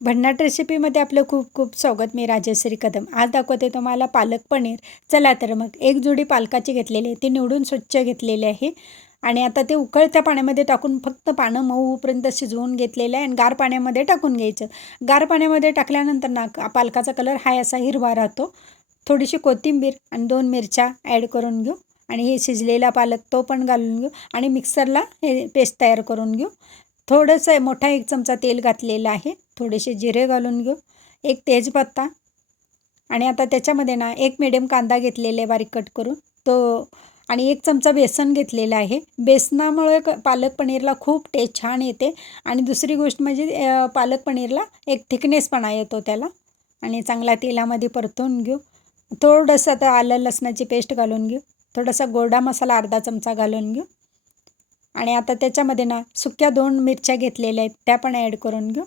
भन्नाट रेसिपीमध्ये आपलं खूप खूप स्वागत. मी राजश्री कदम. आज दाखवते तुम्हाला पालक पनीर. चला तर मग एक जोडी पालकाची घेतलेली आहे. ती निवडून स्वच्छ घेतलेली आहे. आणि आता ते उकळत्या पाण्यामध्ये टाकून फक्त पानं मऊ होईपर्यंत शिजवून घेतलेलं आहे आणि गार पाण्यामध्ये टाकून घ्यायचं. गार पाण्यामध्ये टाकल्यानंतर ना पालकाचा कलर हाय असा हिरवा राहतो. थोडीशी कोथिंबीर आणि दोन मिरच्या ॲड करून घेऊ. आणि हे शिजलेला पालक तो पण घालून घेऊ. आणि मिक्सरला हे पेस्ट तयार करून घेऊ. थोडंसं मोठा एक चमचा तेल घातलेला आहे. थोडेसे जिरे घालून घेऊ. एक तेजपत्ता आणि आता त्याच्यामध्ये ना एक मिडियम कांदा घेतलेला आहे बारीक कट करून. तो आणि एक चमचा बेसन घेतलेला आहे. बेसनामुळे क पालक पनीरला खूप टेस्ट छान येते. आणि दुसरी गोष्ट म्हणजे पालक पनीरला एक थिकनेसपणा येतो त्याला. आणि चांगला तेलामध्ये परतून घेऊ. थोडंसं आता आलं लसणाची पेस्ट घालून घेऊ. थोडासा गोडा मसाला अर्धा चमचा घालून घेऊ. आणि आता त्याच्यामध्ये ना सुक्या दोन मिरच्या घेतलेल्या आहेत त्या पण ॲड करून घेऊ.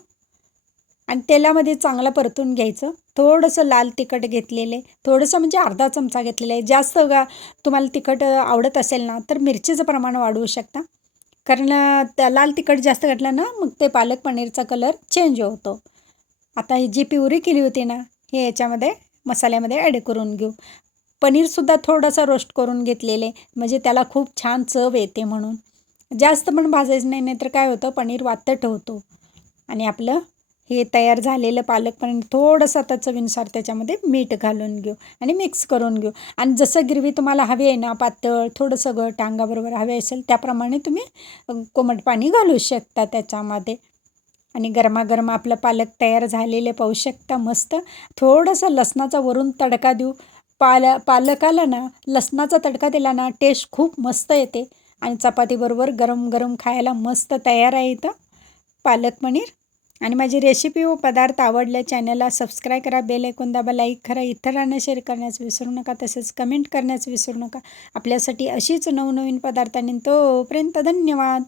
आणि तेलामध्ये चांगलं परतून घ्यायचं. थोडंसं लाल तिखट घेतलेले थोडंसं म्हणजे अर्धा चमचा घेतलेला. आहे जास्त गा तुम्हाला तिखट आवडत असेल ना तर मिरचीचं प्रमाण वाढवू शकता. कारण त्या लाल तिखट जास्त घातलं ना मग ते पालक पनीरचा कलर चेंज होतो. आता ही जी पिवरी केली होती ना हे याच्यामध्ये मसाल्यामध्ये ॲड करून घेऊ. पनीरसुद्धा थोडासा रोस्ट करून घेतलेले म्हणजे त्याला खूप छान चव येते म्हणून. जास्त पण भाजायचं नाही नाहीतर काय होतं पनीर वातट होतो आणि आपलं हे तयार झालेलं पालक पनीर थोडंसं आता चवीनुसार त्याच्यामध्ये मीठ घालून घेऊ आणि मिक्स करून घेऊ. आणि जसं गिरवी तुम्हाला हवी आहे ना पातळ थोडंसं सगळं टांगाबरोबर हवे असेल त्याप्रमाणे तुम्ही कोमट पाणी घालू शकता त्याच्यामध्ये. आणि गरमागरम आपलं पालक तयार झालेले पाहू शकता मस्त. थोडंसं लसणाचा वरून तडका देऊ. पाल पालकाला ना लसणाचा तडका दिला ना टेस्ट खूप मस्त येते. आणि चपातीबरोबर गरम गरम खायला मस्त तयार आहे इथं. पालक पनीर. आणि माझी रेसिपी व पदार्थ आवडल्या चॅनलला सबस्क्राईब करा बेल ऐकून दाबा लाईक करा इतरांना शेअर करण्यास विसरू नका तसेच कमेंट करण्यास विसरू नका. आपल्यासाठी अशीच नवनवीन पदार्थांनी तोपर्यंत धन्यवाद.